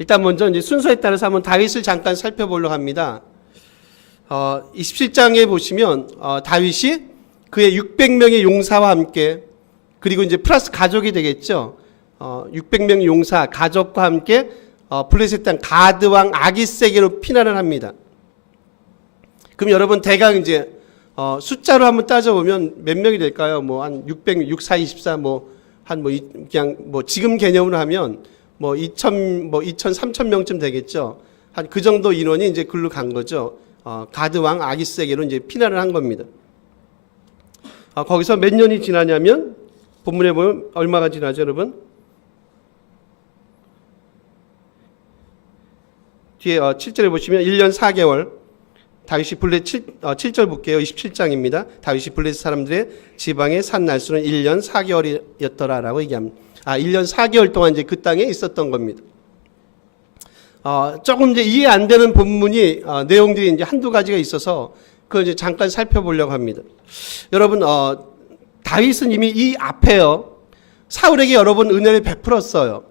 일단 먼저 이제 순서에 따라서 한번 다윗을 잠깐 살펴보려고 합니다. 27장에 보시면 다윗이 그의 600명의 용사와 함께, 그리고 이제 플러스 가족이 되겠죠. 600명의 용사 가족과 함께 블레셋 땅 가드 왕 아기스에게로 피난을 합니다. 그럼 여러분 대강 이제 숫자로 한번 따져보면 몇 명이 될까요? 뭐 한 600, 6, 4, 24, 그냥 지금 개념으로 하면 2,000, 3,000명쯤 되겠죠. 한 그 정도 인원이 이제 글로 간 거죠. 가드 왕 아기스에게로 이제 피난을 한 겁니다. 거기서 몇 년이 지나냐면 본문에 보면 얼마가 지나죠, 여러분? 뒤에 7절에 보시면 1년 4개월 다윗이 블레셋 7절 볼게요. 27장입니다. 다윗이 블레셋 사람들의 지방에 산 날수는 1년 4개월이었더라라고 얘기합니다. 1년 4개월 동안 이제 그 땅에 있었던 겁니다. 조금 이제 이해 안 되는 본문이 내용들이 이제 한두 가지가 있어서 그걸 이제 잠깐 살펴보려고 합니다. 여러분 다윗은 이미 이 앞에요 사울에게 여러 번 은혜를 베풀었어요.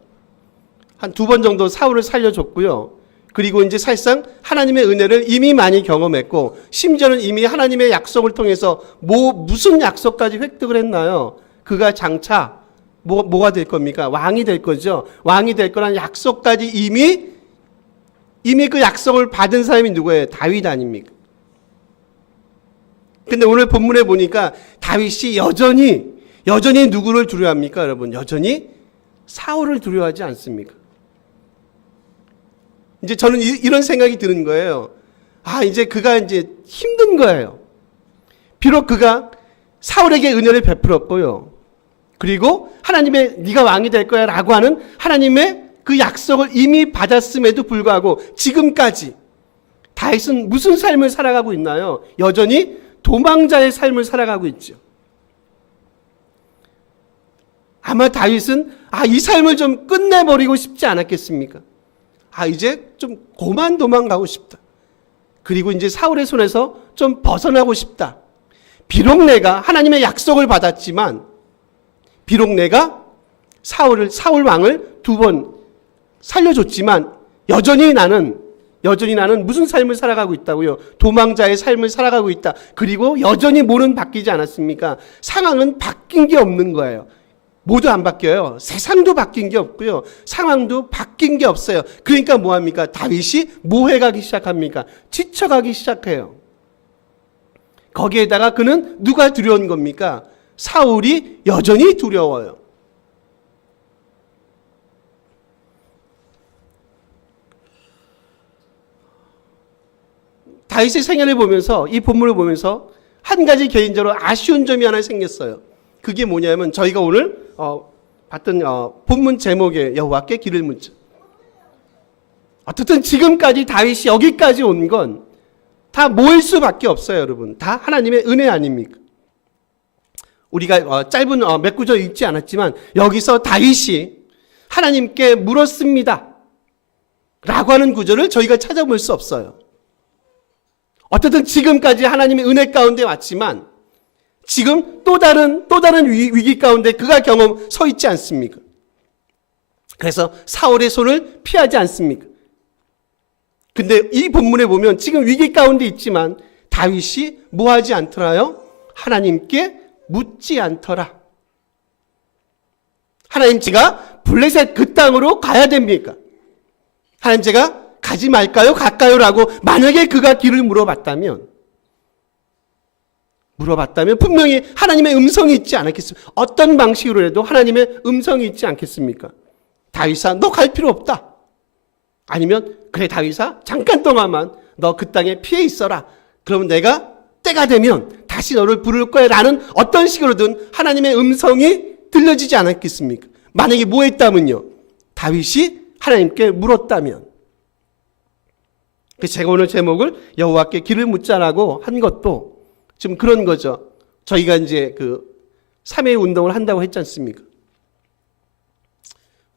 한 2번 정도 사울을 살려줬고요. 그리고 이제 사실상 하나님의 은혜를 이미 많이 경험했고, 심지어는 이미 하나님의 약속을 통해서 무슨 약속까지 획득을 했나요? 그가 장차 뭐가 될 겁니까? 왕이 될 거죠. 왕이 될 거란 약속까지 이미 그 약속을 받은 사람이 누구예요? 다윗 아닙니까? 근데 오늘 본문에 보니까 다윗이 여전히 누구를 두려워합니까, 여러분? 여전히 사울을 두려워하지 않습니까? 이제 저는 이런 생각이 드는 거예요. 이제 그가 이제 힘든 거예요. 비록 그가 사울에게 은혜를 베풀었고요. 그리고 하나님의 네가 왕이 될 거야 라고 하는 하나님의 그 약속을 이미 받았음에도 불구하고 지금까지 다윗은 무슨 삶을 살아가고 있나요? 여전히 도망자의 삶을 살아가고 있죠. 아마 다윗은 이 삶을 좀 끝내버리고 싶지 않았겠습니까? 이제 좀 고만 도망가고 싶다. 그리고 이제 사울의 손에서 좀 벗어나고 싶다. 비록 내가 하나님의 약속을 받았지만, 비록 내가 사울 왕을 2번 살려줬지만 여전히 나는 무슨 삶을 살아가고 있다고요? 도망자의 삶을 살아가고 있다. 그리고 여전히 뭐는 바뀌지 않았습니까? 상황은 바뀐 게 없는 거예요. 모두 안 바뀌어요. 세상도 바뀐 게 없고요. 상황도 바뀐 게 없어요. 그러니까 뭐합니까? 다윗이 뭐해가기 시작합니까? 지쳐가기 시작해요. 거기에다가 그는 누가 두려운 겁니까? 사울이 여전히 두려워요. 다윗의 생애를 보면서, 이 본문을 보면서 한 가지 개인적으로 아쉬운 점이 하나 생겼어요. 그게 뭐냐면 저희가 오늘 봤던 본문 제목의 여호와께 기를 묻자. 어쨌든 지금까지 다윗이 여기까지 온 건 다 뭐일 수밖에 없어요, 여러분. 다 하나님의 은혜 아닙니까? 우리가 짧은 몇 구절 읽지 않았지만 여기서 다윗이 하나님께 물었습니다 라고 하는 구절을 저희가 찾아볼 수 없어요. 어쨌든 지금까지 하나님의 은혜 가운데 왔지만 지금 또 다른 위기 가운데 그가 서 있지 않습니까? 그래서 사울의 손을 피하지 않습니까? 근데 이 본문에 보면 지금 위기 가운데 있지만 다윗이 뭐 하지 않더라요? 하나님께 묻지 않더라. 하나님, 제가 블레셋 그 땅으로 가야 됩니까? 하나님, 제가 가지 말까요? 갈까요? 라고 만약에 그가 길을 물어봤다면 분명히 하나님의 음성이 있지 않았겠습니까? 어떤 방식으로 해도 하나님의 음성이 있지 않겠습니까? 다윗아, 너 갈 필요 없다. 아니면 그래 다윗아, 잠깐 동안만 너 그 땅에 피해 있어라. 그러면 내가 때가 되면 다시 너를 부를 거야 라는 어떤 식으로든 하나님의 음성이 들려지지 않았겠습니까? 만약에 뭐 했다면요? 다윗이 하나님께 물었다면. 그래서 제가 오늘 제목을 여호와께 길을 묻자라고 한 것도 지금 그런 거죠. 저희가 이제 그 3회 운동을 한다고 했지 않습니까?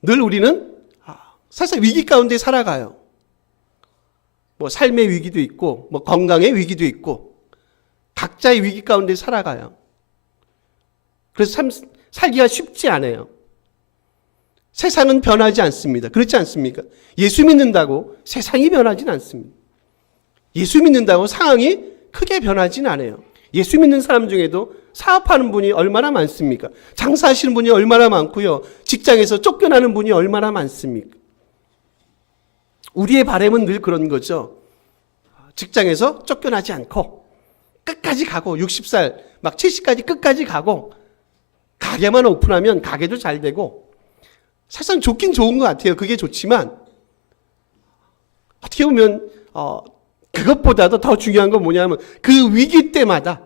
늘 우리는 사실 위기 가운데 살아가요. 뭐 삶의 위기도 있고, 뭐 건강의 위기도 있고, 각자의 위기 가운데 살아가요. 그래서 참 살기가 쉽지 않아요. 세상은 변하지 않습니다. 그렇지 않습니까? 예수 믿는다고 세상이 변하진 않습니다. 예수 믿는다고 상황이 크게 변하진 않아요. 예수 믿는 사람 중에도 사업하는 분이 얼마나 많습니까? 장사하시는 분이 얼마나 많고요. 직장에서 쫓겨나는 분이 얼마나 많습니까? 우리의 바람은 늘 그런 거죠. 직장에서 쫓겨나지 않고 끝까지 가고 60살 막 70까지 끝까지 가고 가게만 오픈하면 가게도 잘 되고 사실상 좋긴 좋은 것 같아요. 그게 좋지만 어떻게 보면 그것보다도 더 중요한 건 뭐냐면 그 위기 때마다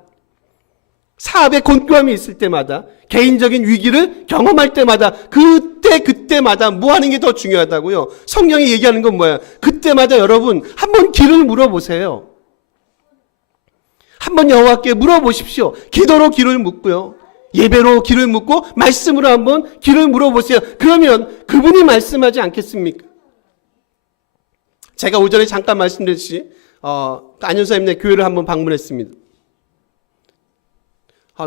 사업에 곤두함이 있을 때마다 개인적인 위기를 경험할 때마다 그때마다 뭐 하는 게 더 중요하다고요. 성경이 얘기하는 건 뭐야? 그때마다 여러분 한번 길을 물어보세요. 한번 여호와께 물어보십시오. 기도로 길을 묻고요. 예배로 길을 묻고 말씀으로 한번 길을 물어보세요. 그러면 그분이 말씀하지 않겠습니까? 제가 오전에 잠깐 말씀드렸듯이 안현사님네 교회를 한번 방문했습니다.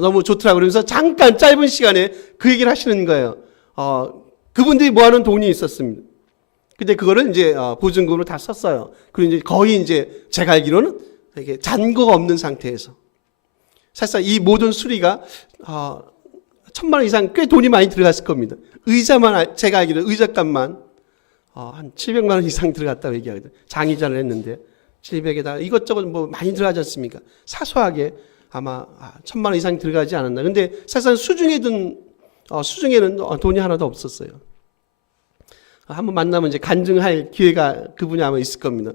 너무 좋더라고요. 그러면서 잠깐 짧은 시간에 그 얘기를 하시는 거예요. 그분들이 모아놓은 돈이 있었습니다. 근데 그거를 이제 보증금으로 다 썼어요. 그리고 이제 거의 이제 제가 알기로는 이게 잔고가 없는 상태에서 사실상 이 모든 수리가 1,000만 원 이상 꽤 돈이 많이 들어갔을 겁니다. 의자만 제가 알기로 의자값만 한 700만 원 이상 들어갔다고 얘기하거든요. 장의자를 했는데 700에다 이것저것 뭐 많이 들어가지 않습니까? 사소하게 아마 1,000만 원 이상 들어가지 않았나. 근데 사실상 수중에는 돈이 하나도 없었어요. 한번 만나면 이제 간증할 기회가 그분이 아마 있을 겁니다.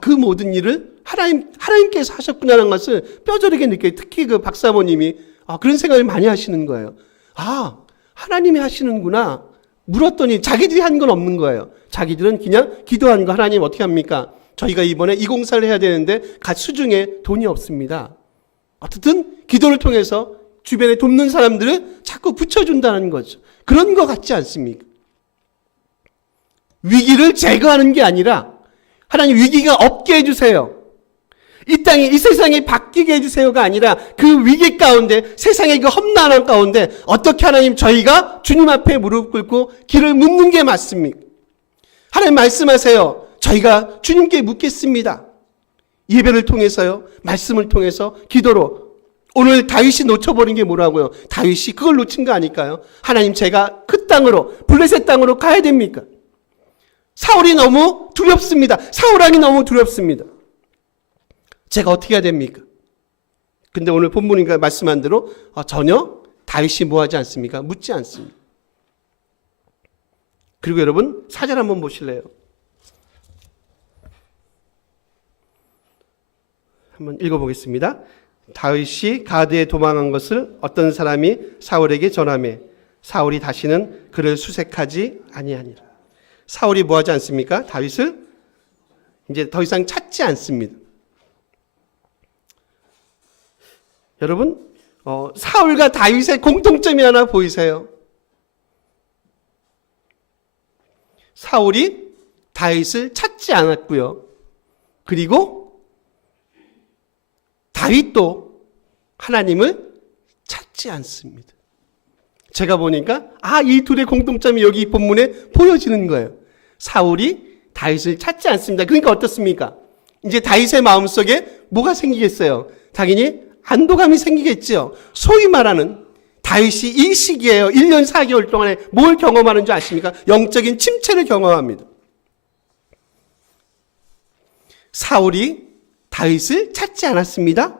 그 모든 일을 하나님께서 하셨구나라는 것을 뼈저리게 느껴요. 특히 그 박사모님이 그런 생각을 많이 하시는 거예요. 하나님이 하시는구나. 물었더니 자기들이 한 건 없는 거예요. 자기들은 그냥 기도한 거. 하나님 어떻게 합니까? 저희가 이번에 이 공사를 해야 되는데 수중에 돈이 없습니다. 어쨌든 기도를 통해서 주변에 돕는 사람들을 자꾸 붙여준다는 거죠. 그런 거 같지 않습니까? 위기를 제거하는 게 아니라 하나님 위기가 없게 해주세요. 이 세상이 바뀌게 해주세요가 아니라 그 위기 가운데 세상의 그 험난한 가운데 어떻게 하나님 저희가 주님 앞에 무릎 꿇고 길을 묻는 게 맞습니까? 하나님 말씀하세요. 저희가 주님께 묻겠습니다. 예배를 통해서요. 말씀을 통해서 기도로. 오늘 다윗이 놓쳐버린 게 뭐라고요? 다윗이 그걸 놓친 거 아닐까요? 하나님 제가 그 땅으로 블레셋 땅으로 가야 됩니까? 사울이 너무 두렵습니다. 사울왕이 너무 두렵습니다. 제가 어떻게 해야 됩니까? 근데 오늘 본문이가 말씀한 대로 전혀 다윗이 뭐 하지 않습니까? 묻지 않습니다. 그리고 여러분 사절 한번 보실래요? 한번 읽어보겠습니다. 다윗이 가드에 도망한 것을 어떤 사람이 사울에게 전하매 사울이 다시는 그를 수색하지 아니하니라. 사울이 뭐 하지 않습니까? 다윗을 이제 더 이상 찾지 않습니다. 여러분, 사울과 다윗의 공통점이 하나 보이세요? 사울이 다윗을 찾지 않았고요. 그리고 다윗도 하나님을 찾지 않습니다. 제가 보니까 이 둘의 공통점이 여기 본문에 보여지는 거예요. 사울이 다윗을 찾지 않습니다. 그러니까 어떻습니까? 이제 다윗의 마음속에 뭐가 생기겠어요? 당연히 안도감이 생기겠죠. 소위 말하는 다윗이 이 시기에요. 1년 4개월 동안에 뭘 경험하는 줄 아십니까? 영적인 침체를 경험합니다. 사울이 다윗을 찾지 않았습니다.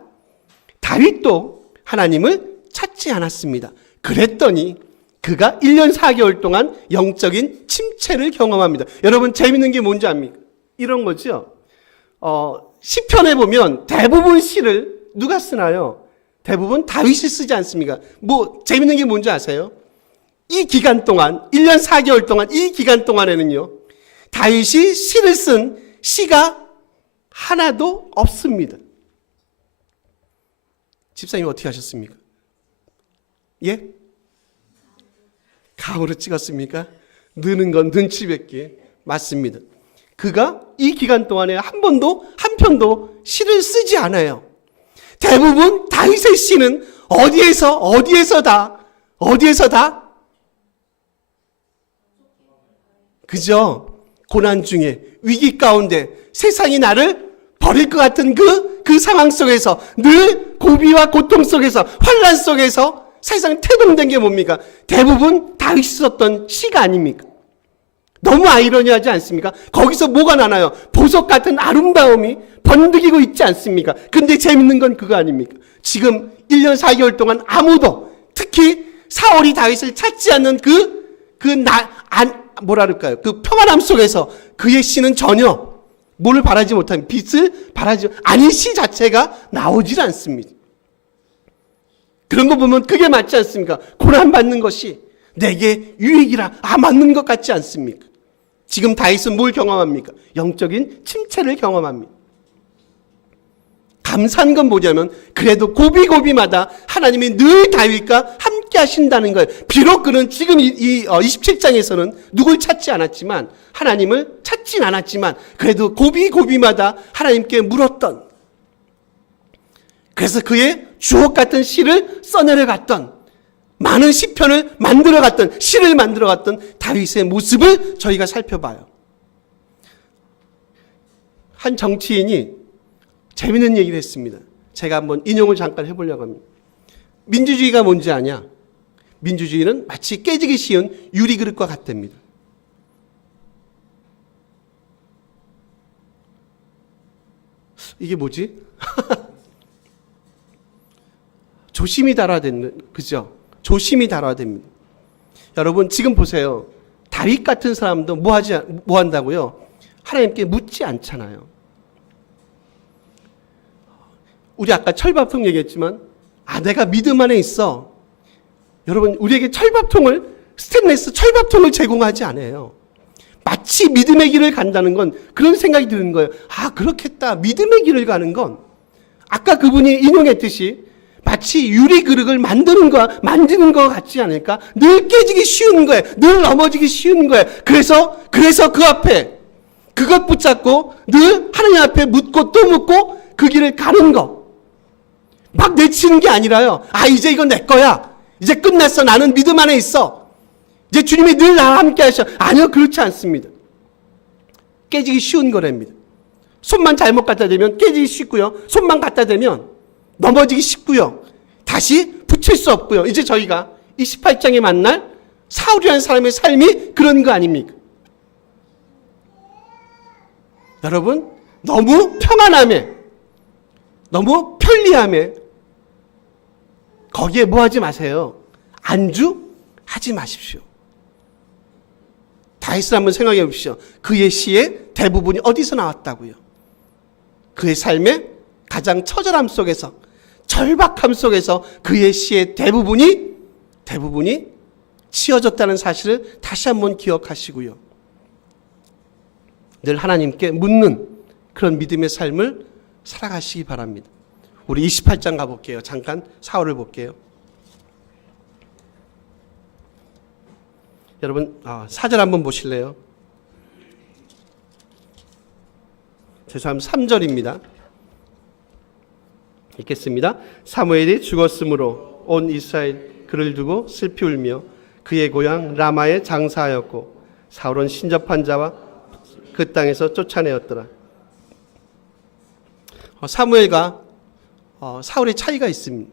다윗도 하나님을 찾지 않았습니다. 그랬더니 그가 1년 4개월 동안 영적인 침체를 경험합니다. 여러분 재밌는 게 뭔지 압니까? 이런 거죠. 시편에 보면 대부분 시를 누가 쓰나요? 대부분 다윗이 쓰지 않습니까? 뭐 재밌는 게 뭔지 아세요? 이 기간 동안 1년 4개월 동안 이 기간 동안에는요. 다윗이 시를 쓴 시가 하나도 없습니다. 집사님 어떻게 하셨습니까? 예? 감으로 찍었습니까? 느는 건 눈치 뵙기. 맞습니다. 그가 이 기간 동안에 한 편도 시를 쓰지 않아요. 대부분 다윗의 시는 어디에서 다 그저 고난 중에 위기 가운데 세상이 나를 버릴 것 같은 그 상황 속에서 늘 고비와 고통 속에서 환난 속에서 사실상 태동된 게 뭡니까? 대부분 다윗이 썼던 시가 아닙니까? 너무 아이러니하지 않습니까? 거기서 뭐가 나나요? 보석 같은 아름다움이 번득이고 있지 않습니까? 근데 재밌는 건 그거 아닙니까? 지금 1년 4개월 동안 아무도, 특히 사울이 다윗을 찾지 않는 뭐랄까요? 그 평안함 속에서 그의 시는 전혀 뭐를 바라지 못하는, 빛을 바라지, 아니 시 자체가 나오질 않습니다. 그런 거 보면 그게 맞지 않습니까? 고난받는 것이 내게 유익이라, 맞는 것 같지 않습니까? 지금 다윗은 뭘 경험합니까? 영적인 침체를 경험합니다. 감사한 건 뭐냐면 그래도 고비고비마다 하나님이 늘 다윗과 함께 하신다는 거예요. 비록 그는 지금 이 27장에서는 누굴 찾지 않았지만, 하나님을 찾진 않았지만 그래도 고비고비마다 하나님께 물었던, 그래서 그의 주옥 같은 시를 써내려갔던, 많은 시편을 만들어갔던, 시를 만들어갔던 다윗의 모습을 저희가 살펴봐요. 한 정치인이 재밌는 얘기를 했습니다. 제가 한번 인용을 잠깐 해보려고 합니다. 민주주의가 뭔지 아냐? 민주주의는 마치 깨지기 쉬운 유리그릇과 같답니다. 이게 뭐지? 조심히 다뤄야 되는, 그죠? 조심히 다뤄야 됩니다. 여러분 지금 보세요. 다윗 같은 사람도 뭐 한다고요? 하나님께 묻지 않잖아요. 우리 아까 철밥통 얘기했지만, 내가 믿음 안에 있어. 여러분 우리에게 스테인레스 철밥통을 제공하지 않아요. 마치 믿음의 길을 간다는 건 그런 생각이 드는 거예요. 그렇겠다. 믿음의 길을 가는 건 아까 그분이 인용했듯이 마치 유리 그릇을 만드는 거 같지 않을까? 늘 깨지기 쉬운 거예요. 늘 넘어지기 쉬운 거예요. 그래서 그 앞에 그것 붙잡고 늘 하나님 앞에 묻고 또 묻고 그 길을 가는 거. 막 내치는 게 아니라요. 이제 이건 내 거야. 이제 끝났어. 나는 믿음 안에 있어. 이제 주님이 늘 나와 함께 하셔. 아니요, 그렇지 않습니다. 깨지기 쉬운 거랍니다. 손만 잘못 갖다 대면 깨지기 쉽고요. 손만 갖다 대면 넘어지기 쉽고요. 다시 붙일 수 없고요. 이제 저희가 28장에 만날 사울이라는 사람의 삶이 그런 거 아닙니까? 여러분, 너무 평안함에, 너무 편리함에 거기에 뭐 하지 마세요. 안주하지 마십시오. 다윗을 한번 생각해 보십시오. 그의 시의 대부분이 어디서 나왔다고요? 그의 삶의 가장 처절함 속에서, 절박함 속에서 그의 시의 대부분이 치어졌다는 사실을 다시 한번 기억하시고요. 늘 하나님께 묻는 그런 믿음의 삶을 살아가시기 바랍니다. 우리 28장 가볼게요. 잠깐 사울을 볼게요. 여러분 4절 한번 보실래요? 죄송합니다. 3절입니다. 읽겠습니다. 사무엘이 죽었으므로 온 이스라엘 그를 두고 슬피 울며 그의 고향 라마에 장사하였고 사울은 신접한 자와 그 땅에서 쫓아내었더라. 사무엘과 사울의 차이가 있습니다.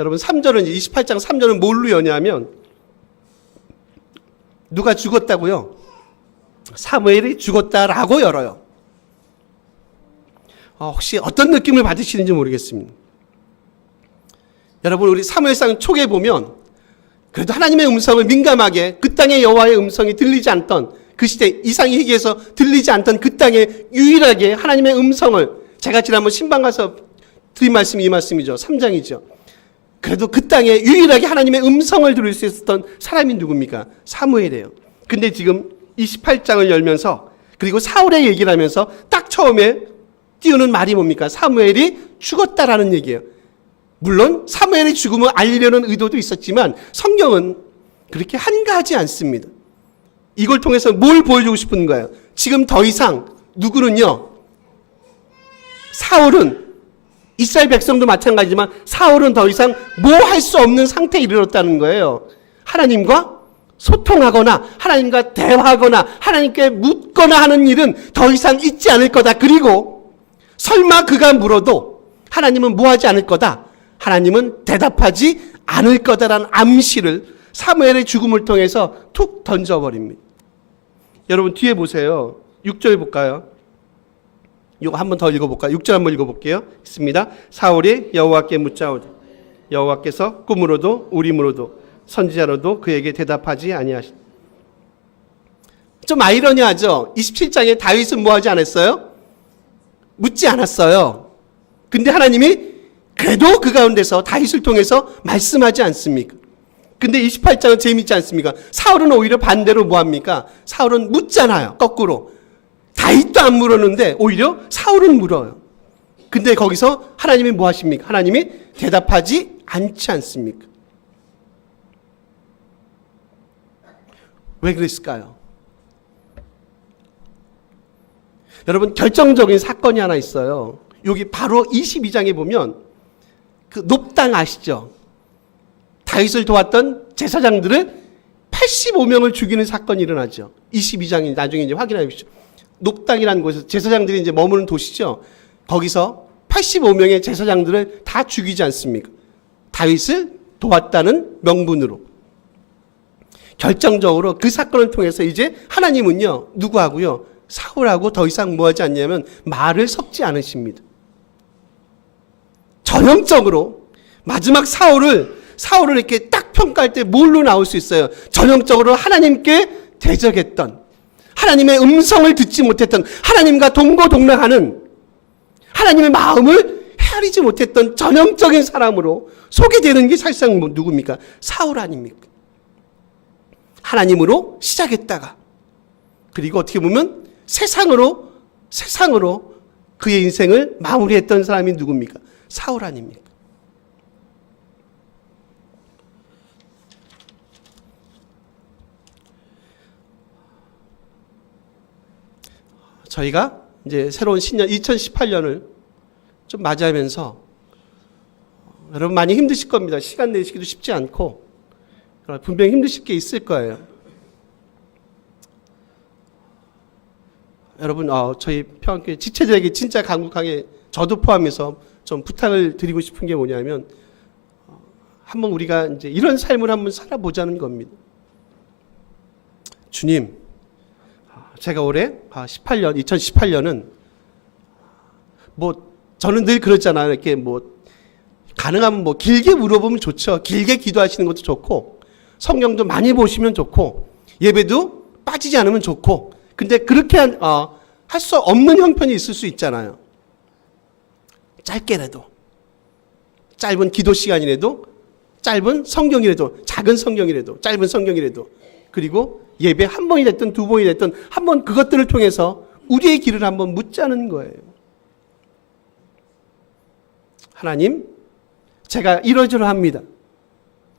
여러분 3절은 28장 3절은 뭘로 여냐면 누가 죽었다고요? 사무엘이 죽었다라고 열어요. 혹시 어떤 느낌을 받으시는지 모르겠습니다. 여러분 우리 사무엘상 초기에 보면 그래도 하나님의 음성을 민감하게, 그 땅에 여호와의 음성이 들리지 않던 그 시대, 이상이 희귀해서 들리지 않던 그 땅에 유일하게 하나님의 음성을, 제가 지난번 신방 가서 드린 말씀이 이 말씀이죠. 3장이죠. 그래도 그 땅에 유일하게 하나님의 음성을 들을 수 있었던 사람이 누굽니까? 사무엘이에요. 근데 지금 28장을 열면서, 그리고 사울의 얘기를 하면서 딱 처음에 띄우는 말이 뭡니까? 사무엘이 죽었다라는 얘기예요. 물론 사무엘의 죽음을 알리려는 의도도 있었지만 성경은 그렇게 한가하지 않습니다. 이걸 통해서 뭘 보여주고 싶은 거예요? 지금 더 이상 누구는요, 사울은, 이스라엘 백성도 마찬가지지만 사울은 더 이상 뭐 할 수 없는 상태에 이르렀다는 거예요. 하나님과 소통하거나 하나님과 대화하거나 하나님께 묻거나 하는 일은 더 이상 있지 않을 거다. 그리고 설마 그가 물어도 하나님은 뭐하지 않을 거다. 하나님은 대답하지 않을 거다라는 암시를 사무엘의 죽음을 통해서 툭 던져버립니다. 여러분 뒤에 보세요. 6절 볼까요? 이거 한번 더 읽어볼까요? 6절 한번 읽어볼게요. 있습니다. 사울이 여호와께 묻자오되 여호와께서 꿈으로도 우림으로도 선지자로도 그에게 대답하지 아니하시다. 좀 아이러니하죠. 27장에 다윗은 뭐하지 않았어요? 묻지 않았어요. 근데 하나님이 그래도 그 가운데서 다윗을 통해서 말씀하지 않습니까? 근데 28장은 재미있지 않습니까? 사울은 오히려 반대로 뭐합니까? 사울은 묻잖아요. 거꾸로. 다윗도 안 물었는데 오히려 사울은 물어요. 근데 거기서 하나님이 뭐 하십니까? 하나님이 대답하지 않지 않습니까? 왜 그랬을까요? 여러분 결정적인 사건이 하나 있어요. 여기 바로 22장에 보면 그 높당 아시죠? 다윗을 도왔던 제사장들을 85명을 죽이는 사건이 일어나죠. 22장이 나중에 이제 확인해 보십시오. 높당이라는 곳에서 제사장들이 이제 머무는 도시죠. 거기서 85명의 제사장들을 다 죽이지 않습니까? 다윗을 도왔다는 명분으로. 결정적으로 그 사건을 통해서 이제 하나님은요, 누구하고요? 사울하고 더 이상 뭐 하지 않냐면 말을 섞지 않으십니다. 전형적으로 마지막 사울을 이렇게 딱 평가할 때 뭘로 나올 수 있어요? 전형적으로 하나님께 대적했던, 하나님의 음성을 듣지 못했던, 하나님과 동고동락하는, 하나님의 마음을 헤아리지 못했던 전형적인 사람으로 소개되는 게 사실상 누굽니까? 사울 아닙니까? 하나님으로 시작했다가 그리고 어떻게 보면 세상으로 그의 인생을 마무리했던 사람이 누굽니까? 사울 아닙니까? 저희가 이제 새로운 신년 2018년을 좀 맞이하면서 여러분 많이 힘드실 겁니다. 시간 내시기도 쉽지 않고 분명히 힘드실 게 있을 거예요. 여러분 저희 평안교회 지체들에게 진짜 간곡하게 저도 포함해서 좀 부탁을 드리고 싶은 게 뭐냐면 한번 우리가 이제 이런 삶을 한번 살아보자는 겁니다. 주님, 제가 올해 2018년은 뭐 저는 늘 그러잖아요. 이렇게 뭐 가능하면 뭐 길게 물어보면 좋죠. 길게 기도하시는 것도 좋고 성경도 많이 보시면 좋고 예배도 빠지지 않으면 좋고 근데 그렇게 할 수 없는 형편이 있을 수 있잖아요. 짧게라도 짧은 기도 시간이라도 짧은 성경이라도 작은 성경이라도 짧은 성경이라도 그리고 예배 한 번이 됐든 두 번이 됐든 한번 그것들을 통해서 우리의 길을 한번 묻자는 거예요. 하나님, 제가 이러저러합니다.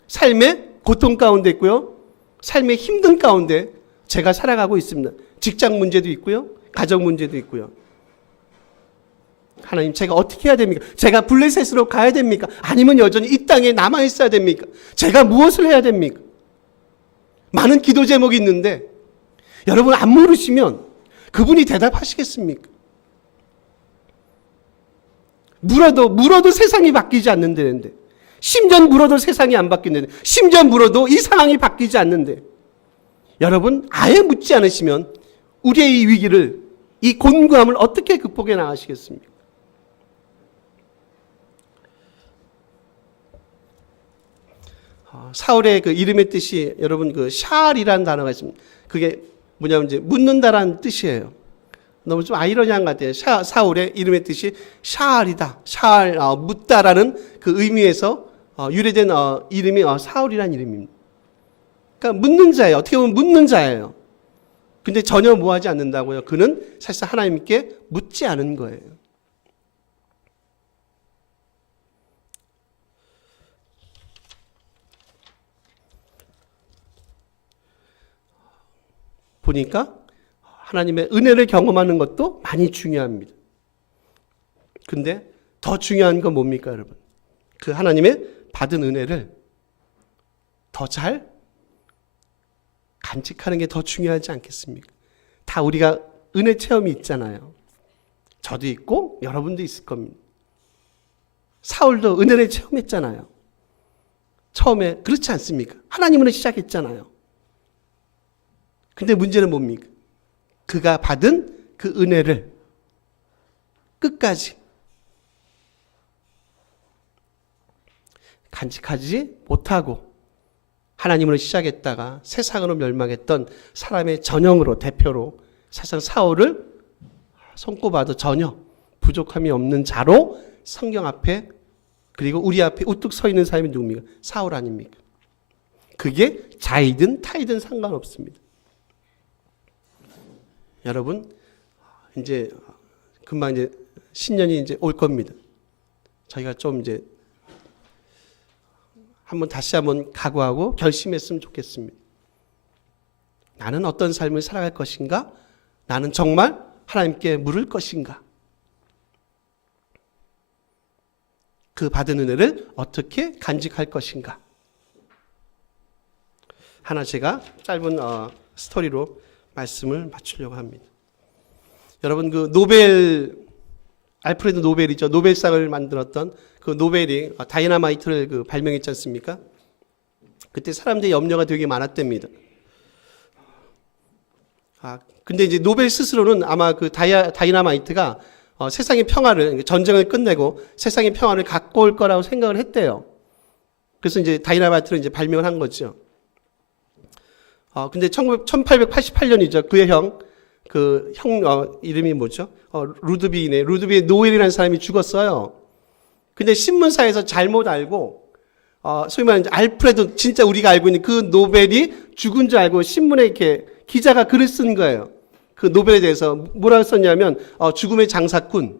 삶의 고통 가운데 있고요. 삶의 힘든 가운데 제가 살아가고 있습니다. 직장 문제도 있고요. 가정 문제도 있고요. 하나님, 제가 어떻게 해야 됩니까? 제가 블레셋으로 가야 됩니까? 아니면 여전히 이 땅에 남아 있어야 됩니까? 제가 무엇을 해야 됩니까? 많은 기도 제목이 있는데 여러분 안 물으시면 그분이 대답하시겠습니까? 물어도 세상이 바뀌지 않는다는데 10년 물어도 세상이 안 바뀌는데 10년 물어도 이 상황이 바뀌지 않는데 여러분 아예 묻지 않으시면 우리의 이 위기를 이 곤고함을 어떻게 극복해 나가시겠습니까? 사울의 그 이름의 뜻이 여러분 그 샤알이라는 단어가 있습니다. 그게 뭐냐면 이제 묻는다라는 뜻이에요. 너무 좀 아이러니한 것 같아요. 사울의 이름의 뜻이 샤알이다. 샤알, 묻다라는 그 의미에서 유래된 이름이 사울이라는 이름입니다. 그러니까 묻는 자예요. 어떻게 보면 묻는 자예요. 근데 전혀 뭐하지 않는다고요. 그는 사실 하나님께 묻지 않은 거예요. 보니까 하나님의 은혜를 경험하는 것도 많이 중요합니다. 근데 더 중요한 건 뭡니까, 여러분? 그 하나님의 받은 은혜를 더 잘 간직하는 게 더 중요하지 않겠습니까? 다 우리가 은혜 체험이 있잖아요. 저도 있고 여러분도 있을 겁니다. 사울도 은혜를 체험했잖아요. 처음에 그렇지 않습니까? 하나님으로 시작했잖아요. 근데 문제는 뭡니까? 그가 받은 그 은혜를 끝까지 간직하지 못하고 하나님으로 시작했다가 세상으로 멸망했던 사람의 전형으로 대표로 사실 사울을 손꼽아도 전혀 부족함이 없는 자로 성경 앞에 그리고 우리 앞에 우뚝 서 있는 사람이 누굽니까? 사울 아닙니까? 그게 자이든 타이든 상관없습니다. 여러분 이제 금방 이제 신년이 이제 올 겁니다. 저희가 좀 이제 다시 한번 각오하고 결심했으면 좋겠습니다. 나는 어떤 삶을 살아갈 것인가? 나는 정말 하나님께 물을 것인가? 그 받은 은혜를 어떻게 간직할 것인가? 하나 제가 짧은 스토리로 말씀을 맞추려고 합니다. 여러분 그 알프레드 노벨이죠. 노벨상을 만들었던 그 노벨이 다이너마이트를 그 발명했지 않습니까? 그때 사람들의 염려가 되게 많았답니다. 근데 이제 노벨 스스로는 아마 그 다이너마이트가 세상의 평화를, 전쟁을 끝내고 세상의 평화를 갖고 올 거라고 생각을 했대요. 그래서 이제 다이너마이트를 이제 발명을 한 거죠. 근데 1888년이죠. 그의 이름이 뭐죠? 루드비히 노엘이라는 사람이 죽었어요. 근데 신문사에서 잘못 알고, 소위 말하는 알프레드, 진짜 우리가 알고 있는 그 노벨이 죽은 줄 알고 신문에 이렇게 기자가 글을 쓴 거예요. 그 노벨에 대해서 뭐라고 썼냐면, 죽음의 장사꾼,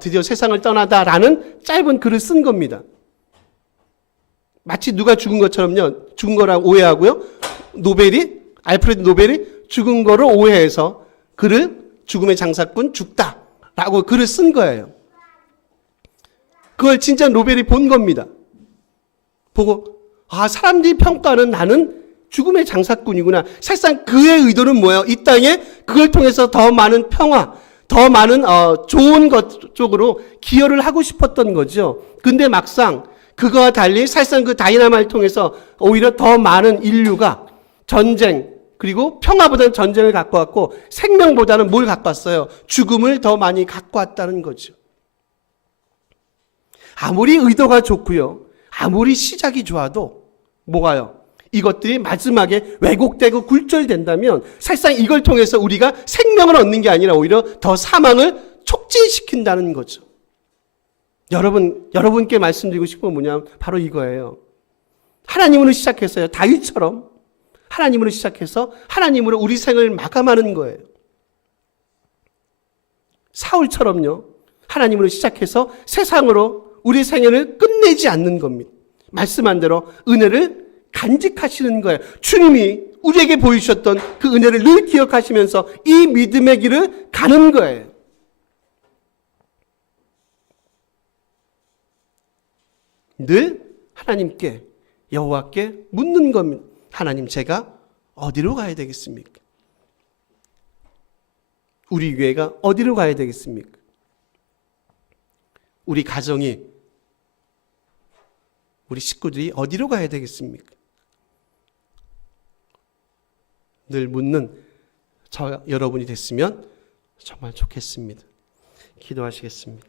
드디어 세상을 떠나다라는 짧은 글을 쓴 겁니다. 마치 누가 죽은 것처럼요, 죽은 거라고 오해하고요. 알프레드 노벨이 죽은 거를 오해해서 죽음의 장사꾼 죽다라고 글을 쓴 거예요. 그걸 진짜 노벨이 본 겁니다. 보고 사람들이 평가는 나는 죽음의 장사꾼이구나. 사실상 그의 의도는 뭐예요? 이 땅에 그걸 통해서 더 많은 평화, 더 많은 좋은 것 쪽으로 기여를 하고 싶었던 거죠. 근데 막상 그거와 달리 사실상 그 다이너마이트를 통해서 오히려 더 많은 인류가 전쟁 그리고 평화보다는 전쟁을 갖고 왔고 생명보다는 뭘 갖고 왔어요? 죽음을 더 많이 갖고 왔다는 거죠. 아무리 의도가 좋고요. 아무리 시작이 좋아도 뭐가요? 이것들이 마지막에 왜곡되고 굴절된다면 사실상 이걸 통해서 우리가 생명을 얻는 게 아니라 오히려 더 사망을 촉진시킨다는 거죠. 여러분께 말씀드리고 싶은 건 뭐냐면 바로 이거예요. 하나님으로 시작해서요. 다윗처럼 하나님으로 시작해서 하나님으로 우리 생을 마감하는 거예요. 사울처럼요. 하나님으로 시작해서 세상으로 우리 생애를 끝내지 않는 겁니다. 말씀한 대로 은혜를 간직하시는 거예요. 주님이 우리에게 보여주셨던 그 은혜를 늘 기억하시면서 이 믿음의 길을 가는 거예요. 늘 하나님께 여호와께 묻는 겁니다. 하나님, 제가 어디로 가야 되겠습니까? 우리 교회가 어디로 가야 되겠습니까? 우리 가정이, 우리 식구들이 어디로 가야 되겠습니까? 늘 묻는 여러분이 됐으면 정말 좋겠습니다. 기도하시겠습니다.